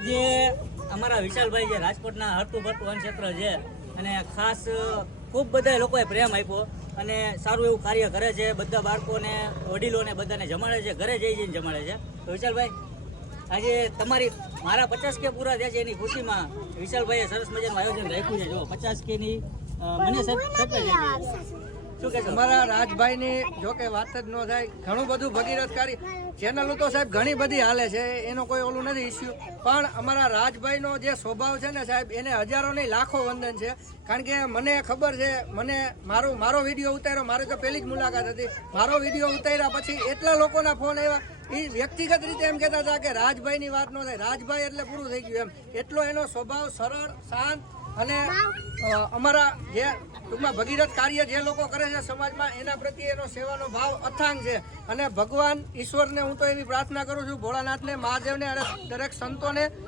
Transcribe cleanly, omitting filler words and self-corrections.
આજે અમારા વિશાલભાઈ જે રાજકોટના હરતું ભરતું વનક્ષેત્ર છે અને ખાસ ખૂબ બધા લોકોએ પ્રેમ આપ્યો અને સારું એવું કાર્ય કરે છે. બધા બાળકોને વડીલોને બધાને જમાડે છે, ઘરે જઈને જમાડે છે. તો વિશાલભાઈ, આજે તમારી મારા 50K પૂરા થયા છે એની ખુશીમાં વિશાલભાઈએ સરસ મજાનું આયોજન રાખ્યું છે. જો 50K ની મને શું કહેશો? અમારા રાજભાઈની જો કે વાત જ ન થાય, ઘણું બધું ભગીરથ કાર્ય ચેનલો તો સાહેબ ઘણી બધી હાલે છે, એનો કોઈ ઓલું નથી ઇસ્યુ, પણ અમારા રાજભાઈનો જે સ્વભાવ છે ને સાહેબ, એને હજારો નહીં લાખો વંદન છે. કારણ કે મને ખબર છે, મને મારો વિડીયો ઉતાર્યો, મારી તો પહેલી જ મુલાકાત હતી. મારો વિડીયો ઉતાર્યા પછી એટલા લોકોના ફોન આવ્યા, એ વ્યક્તિગત રીતે એમ કહેતા હતા કે રાજભાઈની વાત ન થાય, રાજભાઈ એટલે પૂરું થઈ ગયું એમ. એટલો એનો સ્વભાવ સરળ, શાંત અને અમારા જે ટૂંકમાં ભગીરથ કાર્ય જે લોકો કરે છે સમાજમાં, એના પ્રત્યે એનો સેવાનો ભાવ અથાંગ છે. અને ભગવાન ઈશ્વરને હું તો એવી પ્રાર્થના કરું છું, ભોળાનાથને, મહાદેવને અને દરેક સંતોને